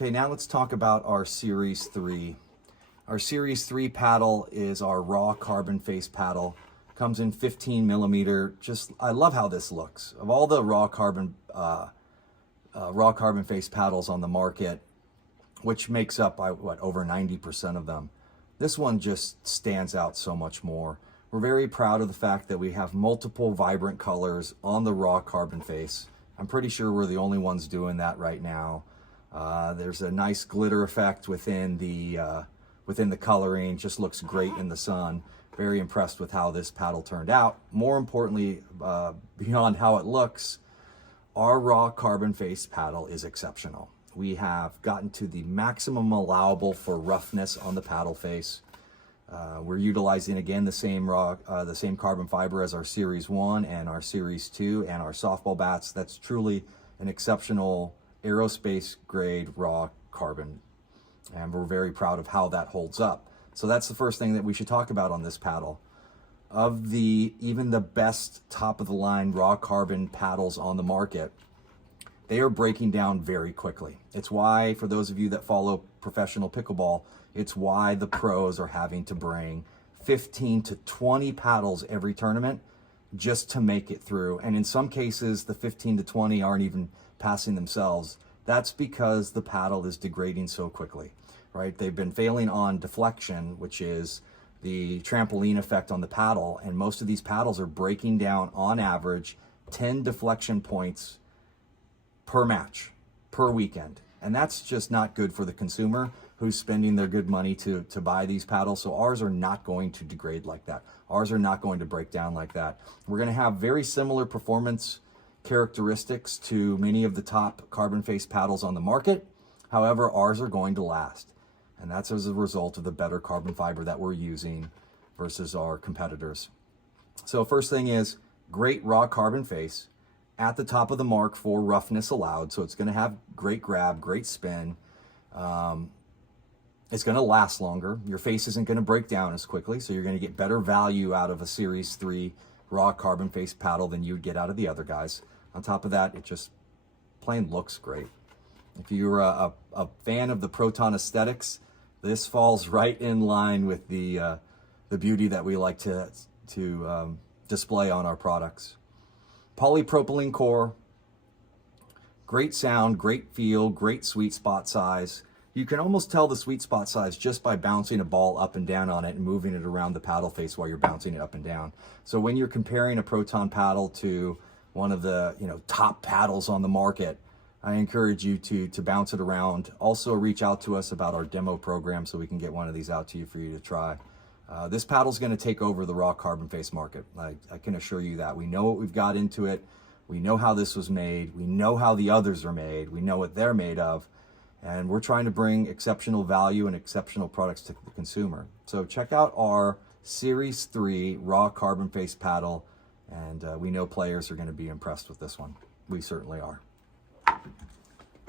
Okay, now let's talk about our Series 3. Our Series 3 paddle is our raw carbon face paddle. Comes in 15 millimeter. I love how this looks. Of all the raw carbon face paddles on the market, which makes up over 90% of them, this one just stands out so much more. We're very proud of the fact that we have multiple vibrant colors on the raw carbon face. I'm pretty sure we're the only ones doing that right now. There's a nice glitter effect within the coloring. Just looks great in the sun. Very impressed with how this paddle turned out. More importantly, beyond how it looks, our raw carbon face paddle is exceptional. We have gotten to the maximum allowable for roughness on the paddle face. We're utilizing again the same carbon fiber as our Series 1 and our Series 2 and our softball bats. That's truly an exceptional aerospace grade raw carbon, and we're very proud of how that holds up. So that's the first thing that we should talk about on this paddle. Of even the best top of the line raw carbon paddles on the market, they are breaking down very quickly. It's why, for those of you that follow professional pickleball, it's why the pros are having to bring 15 to 20 paddles every tournament just to make it through. And in some cases, the 15 to 20 aren't even passing themselves. That's because the paddle is degrading so quickly, right? They've been failing on deflection, which is the trampoline effect on the paddle. And most of these paddles are breaking down on average 10 deflection points per match, per weekend. And that's just not good for the consumer who's spending their good money to buy these paddles. So ours are not going to degrade like that. Ours are not going to break down like that. We're going to have very similar performance characteristics to many of the top carbon face paddles on the market. However, ours are going to last. And that's as a result of the better carbon fiber that we're using versus our competitors. So first thing is, great raw carbon face at the top of the mark for roughness allowed. So it's going to have great grab, great spin. It's going to last longer. Your face isn't going to break down as quickly, so you're going to get better value out of a Series 3 raw carbon face paddle than you would get out of the other guys. On top of that, it just plain looks great. If you're a fan of the Proton aesthetics, this falls right in line with the beauty that we like to display on our products. Polypropylene core, great sound, great feel, great sweet spot size. You can almost tell the sweet spot size just by bouncing a ball up and down on it and moving it around the paddle face while you're bouncing it up and down. So when you're comparing a Proton paddle to one of the top paddles on the market, I encourage you to bounce it around. Also reach out to us about our demo program so we can get one of these out to you for you to try. This paddle is going to take over the raw carbon face market. I can assure you that. We know what we've got into it. We know how this was made. We know how the others are made. We know what they're made of. And we're trying to bring exceptional value and exceptional products to the consumer. So check out our Series 3 raw carbon face paddle, and we know players are going to be impressed with this one. We certainly are.